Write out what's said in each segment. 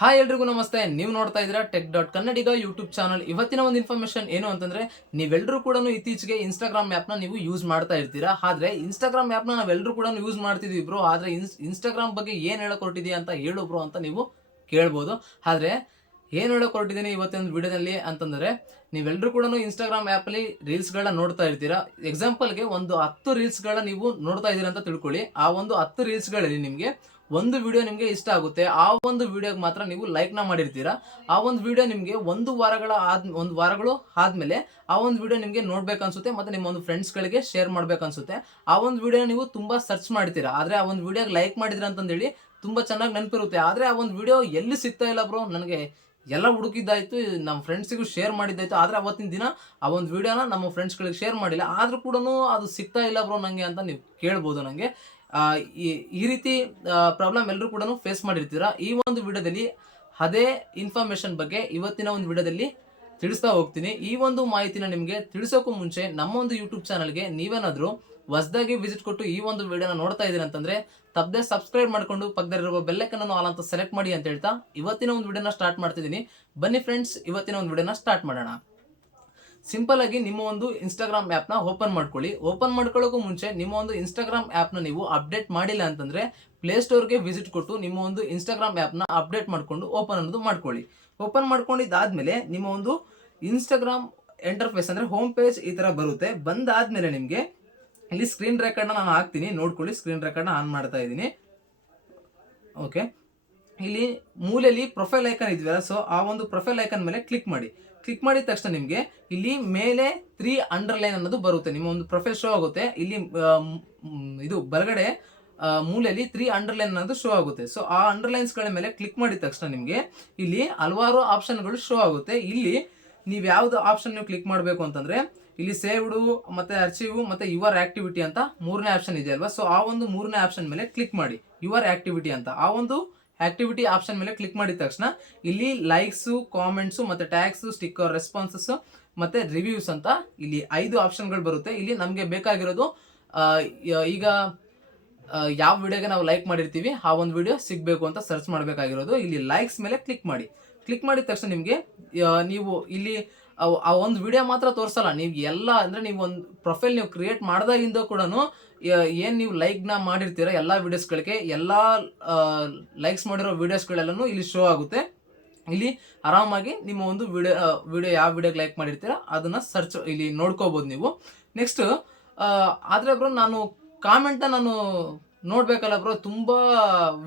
Hi ಎಲ್ರಿಗೂ ನಮಸ್ತೆ. ನೀವು ನೋಡ್ತಾ ಇದ್ದೀರಾ tech dot Kannadiga YouTube channel ಇವತ್ತಿನ ಒಂದು ಇನ್ಫಾರ್ಮೇಶನ್ ಏನು ಅಂತಂದ್ರೆ ನೀವೆಲ್ಲರೂ ಕೂಡ ಇತ್ತೀಚೆಗೆ ಇನ್ಸ್ಟಾಗ್ರಾಮ್ನ ನೀವು ಯೂಸ್ ಮಾಡ್ತಾ ಇರ್ತೀರಾ? ಆದ್ರೆ ಇನ್ಸ್ಟಾಗ್ರಾಮ್ನ ನಾವೆಲ್ಲರೂ ಕೂಡ ಯೂಸ್ ಮಾಡ್ತಿದ್ವಿ ಬ್ರೋ ಆದ್ರೆ ಇನ್ಸ್ಟಾಗ್ರಾಮ್ ಬಗ್ಗೆ ಏನ್ ಹೇಳಕ್ ಅಂತ ಹೇಳು ಬ್ರೋ ಅಂತ ನೀವು ಕೇಳ್ಬೋದು. ಆದ್ರೆ ಏನು ಹೇಳಕ್ ಇವತ್ತಿನ ವಿಡಿಯೋದಲ್ಲಿ ಅಂತಂದ್ರೆ ನೀವೆಲ್ಲರೂ ಕೂಡ ಇನ್ಸ್ಟಾಗ್ರಾಮ್ ಆ್ಯಪಲ್ಲಿ ರೀಲ್ಸ್ಗಳನ್ನ ನೋಡ್ತಾ ಇರ್ತೀರಾ? ಎಕ್ಸಾಂಪಲ್ಗೆ ಒಂದು ಹತ್ತು ರೀಲ್ಸ್ಗಳನ್ನ ನೀವು ನೋಡ್ತಾ ಇದ್ದೀರಾ ಅಂತ ತಿಳ್ಕೊಳ್ಳಿ. ಆ ಒಂದು ಹತ್ತು ರೀಲ್ಸ್ಗಳಲ್ಲಿ ನಿಮಗೆ ಒಂದು ವಿಡಿಯೋ ನಿಮಗೆ ಇಷ್ಟ ಆಗುತ್ತೆ, ಆ ಒಂದು ವಿಡಿಯೋಗೆ ಮಾತ್ರ ನೀವು ಲೈಕ್ನ ಮಾಡಿರ್ತೀರಾ. ಆ ಒಂದು ವಿಡಿಯೋ ನಿಮಗೆ ಒಂದು ವಾರಗಳ ಆದ್, ಒಂದು ವಾರಗಳು ಆದ್ಮೇಲೆ ಆ ಒಂದು ವಿಡಿಯೋ ನಿಮಗೆ ನೋಡ್ಬೇಕನ್ಸುತ್ತೆ ಮತ್ತೆ ನಿಮ್ಮ ಒಂದು ಫ್ರೆಂಡ್ಸ್ಗಳಿಗೆ ಶೇರ್ ಮಾಡ್ಬೇಕನ್ಸುತ್ತೆ. ಆ ಒಂದು ವಿಡಿಯೋ ನೀವು ತುಂಬಾ ಸರ್ಚ್ ಮಾಡ್ತೀರಾ. ಆದ್ರೆ ಆ ಒಂದು ವಿಡಿಯೋಗೆ ಲೈಕ್ ಮಾಡಿದ್ರ ಅಂತಂದೇಳಿ ತುಂಬಾ ಚೆನ್ನಾಗಿ ನೆನಪಿರುತ್ತೆ. ಆದ್ರೆ ಆ ಒಂದು ವಿಡಿಯೋ ಎಲ್ಲಿ ಸಿಗ್ತಾ ಇಲ್ಲ ಬ್ರೋ ನನಗೆ ಎಲ್ಲ ಹುಡುಕಿದ್ದಾಯ್ತು ನಮ್ಮ ಫ್ರೆಂಡ್ಸಿಗೂ ಶೇರ್ ಮಾಡಿದ್ದಾಯ್ತು. ಆದ್ರೆ ಅವತ್ತಿನ ದಿನ ಆ ಒಂದು ವಿಡಿಯೋನ ನಮ್ಮ ಫ್ರೆಂಡ್ಸ್ಗಳಿಗೆ ಶೇರ್ ಮಾಡಿಲ್ಲ. ಆದ್ರೂ ಕೂಡ ಅದು ಸಿಗ್ತಾ ಇಲ್ಲ ಬ್ರೋ ನನಗೆ ಅಂತ ನೀವು ಕೇಳ್ಬೋದು ನನಗೆ ಈ- ರೀತಿ ಪ್ರಾಬ್ಲಮ್ ಎಲ್ಲರೂ ಕೂಡ ಫೇಸ್ ಮಾಡಿರ್ತೀರ? ಈ ಒಂದು ವಿಡಿಯೋದಲ್ಲಿ ಅದೇ ಇನ್ಫಾರ್ಮೇಶನ್ ಬಗ್ಗೆ ಇವತ್ತಿನ ಒಂದು ವಿಡಿಯೋದಲ್ಲಿ ತಿಳಿಸ್ತಾ ಹೋಗ್ತೀನಿ. ಈ ಒಂದು ಮಾಹಿತಿನ ನಿಮಗೆ ತಿಳಿಸೋಕ್ಕೂ ಮುಂಚೆ ನಮ್ಮ ಒಂದು ಯೂಟ್ಯೂಬ್ ಚಾನಲ್ಗೆ ನೀವೇನಾದರೂ ಹೊಸದಾಗಿ ವಿಸಿಟ್ ಕೊಟ್ಟು ಈ ಒಂದು ವಿಡಿಯೋನ ನೋಡ್ತಾ ಇದ್ದೀರಿ ಅಂತಂದರೆ, ತಪ್ಪದೆ ಸಬ್ಸ್ಕ್ರೈಬ್ ಮಾಡಿಕೊಂಡು ಪಕ್ಕದಲ್ಲಿರುವ ಬೆಲ್ಲೈಕನ್ನು ಆಲ್ ಅಂತ ಸೆಲೆಕ್ಟ್ ಮಾಡಿ ಅಂತ ಹೇಳ್ತಾ ಇವತ್ತಿನ ಒಂದು ವಿಡಿಯೋನ ಸ್ಟಾರ್ಟ್ ಮಾಡ್ತಿದ್ದೀನಿ. ಬನ್ನಿ ಫ್ರೆಂಡ್ಸ್ ಇವತ್ತಿನ ಒಂದು ವಿಡಿಯೋನ ಸ್ಟಾರ್ಟ್ ಮಾಡೋಣ. ಸಿಂಪಲ್ ಆಗಿ ನಿಮ್ಮ ಒಂದು ಇನ್ಸ್ಟಾಗ್ರಾಮ್ನ ಓಪನ್ ಮಾಡ್ಕೊಳ್ಳಿ. ಓಪನ್ ಮಾಡ್ಕೊಳ್ಳೋಕ್ಕೂ ಮುಂಚೆ ನಿಮ್ಮ ಒಂದು ಇನ್ಸ್ಟಾಗ್ರಾಮ್ನ ನೀವು ಅಪ್ಡೇಟ್ ಮಾಡಿಲ್ಲ ಅಂತಂದ್ರೆ ಪ್ಲೇಸ್ಟೋರ್ಗೆ ವಿಸಿಟ್ ಕೊಟ್ಟು ನಿಮ್ಮ ಒಂದು ಇನ್ಸ್ಟಾಗ್ರಾಮ್ನ ಅಪ್ಡೇಟ್ ಮಾಡ್ಕೊಂಡು ಓಪನ್ ಅನ್ನೋದು ಮಾಡ್ಕೊಳ್ಳಿ. ಓಪನ್ ಮಾಡ್ಕೊಂಡಿದ್ದಾದ್ಮೇಲೆ ನಿಮ್ಮ ಒಂದು ಇನ್ಸ್ಟಾಗ್ರಾಮ್ ಎಂಟರ್ಫೇಸ್ ಅಂದ್ರೆ ಹೋಮ್ ಪೇಜ್ ಈ ತರ ಬರುತ್ತೆ. ಬಂದಾದ್ಮೇಲೆ ನಿಮಗೆ ಇಲ್ಲಿ ಸ್ಕ್ರೀನ್ ರೆಕಾರ್ಡ್ನ ನಾನು ಹಾಕ್ತೀನಿ. ನೋಡ್ಕೊಳ್ಳಿ ಸ್ಕ್ರೀನ್ ರೆಕಾರ್ಡ್ನ ಆನ್ ಮಾಡ್ತಾ ಇದ್ದೀನಿ. ಓಕೆ ಇಲ್ಲಿ ಮೂಲೆಯಲ್ಲಿ ಪ್ರೊಫೈಲ್ ಐಕನ್ ಇದೆಯಲ್ಲ ಸೊ ಆ ಒಂದು ಪ್ರೊಫೈಲ್ ಐಕನ್ ಮೇಲೆ ಕ್ಲಿಕ್ ಮಾಡಿ. ಕ್ಲಿಕ್ ಮಾಡಿದ ತಕ್ಷಣ ನಿಮಗೆ ಇಲ್ಲಿ ಮೇಲೆ ತ್ರೀ ಅಂಡರ್ಲೈನ್ ಅನ್ನೋದು ಬರುತ್ತೆ. ನಿಮ್ಮ ಒಂದು ಪ್ರೊಫೈಲ್ ಶೋ ಆಗುತ್ತೆ. ಇಲ್ಲಿ ಇದು ಬಲಗಡೆ ಮೂಲೆಯಲ್ಲಿ ತ್ರೀ ಅಂಡರ್ಲೈನ್ ಅನ್ನೋದು ಶೋ ಆಗುತ್ತೆ. ಸೊ ಆ ಅಂಡರ್ಲೈನ್ಸ್ಗಳ ಮೇಲೆ ಕ್ಲಿಕ್ ಮಾಡಿದ ತಕ್ಷಣ ನಿಮಗೆ ಇಲ್ಲಿ ಹಲವಾರು ಆಪ್ಷನ್ಗಳು ಶೋ ಆಗುತ್ತೆ. ಇಲ್ಲಿ ನೀವು ಯಾವುದು ಆಪ್ಷನ್ ನೀವು ಕ್ಲಿಕ್ ಮಾಡಬೇಕು ಅಂತಂದರೆ, ಇಲ್ಲಿ ಸೇವ್ಡು, ಮತ್ತು ಅರ್ಚಿವ್ ಮತ್ತು ಯುವರ್ ಆ್ಯಕ್ಟಿವಿಟಿ ಅಂತ ಮೂರನೇ ಆಪ್ಷನ್ ಇದೆ ಅಲ್ವಾ? ಸೊ ಆ ಒಂದು ಮೂರನೇ ಆಪ್ಷನ್ ಮೇಲೆ ಕ್ಲಿಕ್ ಮಾಡಿ. ಯುವರ್ ಆ್ಯಕ್ಟಿವಿಟಿ ಅಂತ. ಆ ಒಂದು ಆಕ್ಟಿವಿಟಿ ಆಪ್ಷನ್ ಮೇಲೆ ಕ್ಲಿಕ್ ಮಾಡಿದ ತಕ್ಷಣ ಇಲ್ಲಿ ಲೈಕ್ಸು, ಕಾಮೆಂಟ್ಸು ಮತ್ತೆ ಟ್ಯಾಗ್ಸ್, ಸ್ಟಿಕ್ಕರ್, ರೆಸ್ಪಾನ್ಸಸ್ಸು ಮತ್ತೆ ರಿವ್ಯೂಸ್ ಅಂತ ಇಲ್ಲಿ ಐದು ಆಪ್ಷನ್ಗಳು ಬರುತ್ತೆ. ಇಲ್ಲಿ ನಮಗೆ ಬೇಕಾಗಿರೋದು ಈಗ ಯಾವ ವಿಡಿಯೋಗೆ ನಾವು ಲೈಕ್ ಮಾಡಿರ್ತೀವಿ, ಆ ಒಂದು ವಿಡಿಯೋ ಸಿಗಬೇಕು ಅಂತ ಸರ್ಚ್ ಮಾಡಬೇಕಾಗಿರೋದು. ಇಲ್ಲಿ ಲೈಕ್ಸ್ ಮೇಲೆ ಕ್ಲಿಕ್ ಮಾಡಿ. ಕ್ಲಿಕ್ ಮಾಡಿದ ತಕ್ಷಣ ನಿಮಗೆ ನೀವು ಇಲ್ಲಿ ಆ ಒಂದು ವಿಡಿಯೋ ಮಾತ್ರ ತೋರಿಸಲ್ಲ. ನೀವು ಎಲ್ಲ ಅಂದ್ರೆ ನೀವು ಒಂದು ಪ್ರೊಫೈಲ್ ನೀವು ಕ್ರಿಯೇಟ್ ಮಾಡಿದಾಗಿಂದ ಕೂಡ ಏನು ನೀವು ಲೈಕ್ನ ಮಾಡಿರ್ತೀರ ಎಲ್ಲ ವೀಡಿಯೋಸ್ಗಳಿಗೆ ಎಲ್ಲ ಲೈಕ್ಸ್ ಮಾಡಿರೋ ವೀಡಿಯೋಸ್ಗಳೆಲ್ಲನೂ ಇಲ್ಲಿ ಶೋ ಆಗುತ್ತೆ. ಇಲ್ಲಿ ಆರಾಮಾಗಿ ನಿಮ್ಮ ಒಂದು ವಿಡಿಯೋ ವಿಡಿಯೋ ಯಾವ ವಿಡಿಯೋಗೆ ಲೈಕ್ ಮಾಡಿರ್ತೀರ ಅದನ್ನ ಸರ್ಚ್ ಇಲ್ಲಿ ನೋಡ್ಕೋಬೋದು ನೀವು. ನೆಕ್ಸ್ಟ್ ಆದರೆ ಬ್ರೋ, ನಾನು ಕಾಮೆಂಟ್ನ ನಾನು ನೋಡ್ಬೇಕಲ್ಲ ಬ್ರೋ, ತುಂಬಾ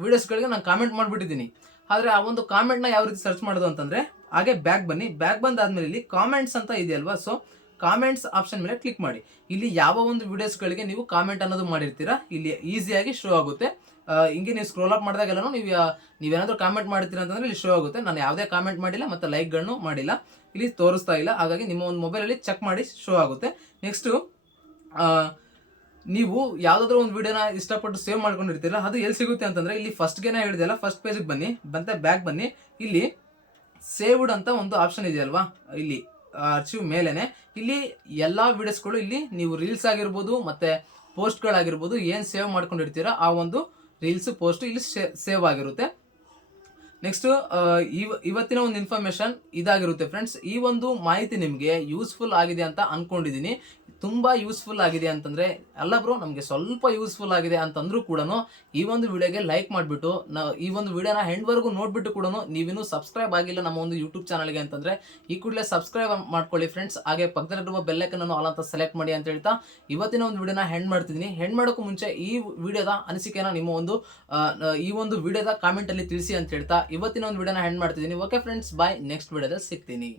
ವೀಡಿಯೋಸ್ಗಳಿಗೆ ನಾನು ಕಾಮೆಂಟ್ ಮಾಡಿಬಿಟ್ಟಿದ್ದೀನಿ. ಆದರೆ ಆ ಒಂದು ಕಾಮೆಂಟ್ನ ಯಾವ ರೀತಿ ಸರ್ಚ್ ಮಾಡೋದು ಅಂತಂದ್ರೆ, ಹಾಗೆ ಬ್ಯಾಕ್ ಬನ್ನಿ. ಬ್ಯಾಕ್ ಬಂದಾದ್ಮೇಲೆ ಇಲ್ಲಿ ಕಾಮೆಂಟ್ಸ್ ಅಂತ ಇದೆಯಲ್ವಾ? ಸೊ ಕಾಮೆಂಟ್ಸ್ ಆಪ್ಷನ್ ಮೇಲೆ ಕ್ಲಿಕ್ ಮಾಡಿ. ಇಲ್ಲಿ ಯಾವ ಒಂದು ವಿಡಿಯೋಸ್ಗಳಿಗೆ ನೀವು ಕಾಮೆಂಟ್ ಅನ್ನೋದು ಮಾಡಿರ್ತೀರಾ, ಇಲ್ಲಿ ಈಸಿಯಾಗಿ ಶೋ ಆಗುತ್ತೆ. ಹಿಂಗೆ ನೀವು ಸ್ಕ್ರೋಲ್ ಅಪ್ ಮಾಡಿದಾಗೆಲ್ಲ ನೀವು, ನೀವೇನಾದರೂ ಕಾಮೆಂಟ್ ಮಾಡ್ತೀರಾ ಅಂತಂದ್ರೆ ಇಲ್ಲಿ ಶೋ ಆಗುತ್ತೆ. ನಾನು ಯಾವುದೇ ಕಾಮೆಂಟ್ ಮಾಡಿಲ್ಲ, ಮತ್ತೆ ಲೈಕ್ಗಳನ್ನು ಮಾಡಿಲ್ಲ. ಇಲ್ಲಿ ತೋರಿಸ್ತಾ ಇಲ್ಲ, ಹಾಗಾಗಿ ನಿಮ್ಮ ಒಂದು ಮೊಬೈಲಲ್ಲಿ ಚೆಕ್ ಮಾಡಿ ಶೋ ಆಗುತ್ತೆ. ನೆಕ್ಸ್ಟು ನೀವು ಯಾವುದಾದ್ರೂ ಒಂದು ವಿಡಿಯೋನ ಇಷ್ಟಪಟ್ಟು ಸೇವ್ ಮಾಡ್ಕೊಂಡಿರ್ತೀರ, ಅದು ಎಲ್ಲಿ ಸಿಗುತ್ತೆ ಅಂತಂದ್ರೆ ಇಲ್ಲಿ ಫಸ್ಟ್ಗೆನೇ ಹೇಳಿದೆಲ್ಲ ಫಸ್ಟ್ ಪೇಜಿಗೆ ಬನ್ನಿ ಮತ್ತೆ ಬ್ಯಾಕ್ ಬನ್ನಿ. ಇಲ್ಲಿ ಸೇವ್ಡ್ ಅಂತ ಒಂದು ಆಪ್ಷನ್ ಇದೆಯಲ್ವಾ, ಇಲ್ಲಿ ಅರ್ಚಿವ್ ಮೇಲೇನೆ. ಇಲ್ಲಿ ಎಲ್ಲಾ ವಿಡಿಯೋಸ್ಗಳು ಇಲ್ಲಿ ನೀವು ರೀಲ್ಸ್ ಆಗಿರ್ಬೋದು ಮತ್ತೆ ಪೋಸ್ಟ್ಗಳಾಗಿರ್ಬೋದು ಏನು ಸೇವ್ ಮಾಡ್ಕೊಂಡಿರ್ತೀರೋ ಆ ಒಂದು ರೀಲ್ಸ್ ಪೋಸ್ಟ್ ಇಲ್ಲಿ ಸೇವ್ ಆಗಿರುತ್ತೆ. ನೆಕ್ಸ್ಟ್ ಇವತ್ತಿನ ಒಂದು ಇನ್ಫಾರ್ಮೇಶನ್ ಇದಾಗಿರುತ್ತೆ ಫ್ರೆಂಡ್ಸ್ ಈ ಒಂದು ಮಾಹಿತಿ ನಿಮಗೆ ಯೂಸ್ಫುಲ್ ಆಗಿದೆ ಅಂತ ಅನ್ಕೊಂಡಿದ್ದೀನಿ ತುಂಬಾ ಯೂಸ್ಫುಲ್ ಆಗಿದೆ ಅಂತಂದ್ರೆ, ಅಲ್ಲ ಬ್ರೋ ನಮಗೆ ಸ್ವಲ್ಪ ಯೂಸ್ಫುಲ್ ಆಗಿದೆ ಅಂತಂದರೂ ಕೂಡ ಈ ಒಂದು ವಿಡಿಯೋಗೆ ಲೈಕ್ ಮಾಡಿಬಿಟ್ಟು ಈ ಒಂದು ವಿಡಿಯೋನ ಹೆಂಡ್ವರೆಗೂ ನೋಡ್ಬಿಟ್ಟು ಕೂಡ ನೀವಿನ್ನೂ ಸಬ್ಸ್ಕ್ರೈಬ್ ಆಗಿಲ್ಲ ನಮ್ಮ ಒಂದು ಯೂಟ್ಯೂಬ್ ಚಾನಲ್ಗೆ ಅಂತಂದ್ರೆ, ಈ ಕೂಡಲೇ ಸಬ್ಸ್ಕ್ರೈಬ್ ಮಾಡ್ಕೊಳ್ಳಿ ಫ್ರೆಂಡ್ಸ್ ಹಾಗೆ ಪಕ್ಕದಲ್ಲಿರುವ ಬೆಲ್ಲೈಕನ್ ಅನ್ನು ಆಲ್ ಅಂತ ಸೆಲೆಕ್ಟ್ ಮಾಡಿ ಅಂತ ಹೇಳ್ತಾ ಇವತ್ತಿನ ಒಂದು ವಿಡಿಯೋನ ಹೆಂಡ್ ಮಾಡ್ತಿದ್ದೀನಿ. ಹೆಂಡ್ ಮಾಡೋಕ್ಕೂ ಮುಂಚೆ ಈ ವಿಡಿಯೋದ ಅನಿಸಿಕೆನ ನಿಮ್ಮ ಒಂದು ಈ ಒಂದು ವಿಡಿಯೋದ ಕಾಮೆಂಟ್ ಅಲ್ಲಿ ತಿಳಿಸಿ ಅಂತ ಹೇಳ್ತಾ ಇವತ್ತಿನ ಒಂದು ವಿಡಿಯೋನ ಹೆಂಡ್ ಮಾಡ್ತಿದ್ದೀನಿ. ಓಕೆ ಫ್ರೆಂಡ್ಸ್ ಬಾಯ್ ನೆಕ್ಸ್ಟ್ ವಿಡಿಯೋದಲ್ಲಿ ಸಿಗ್ತೀನಿ.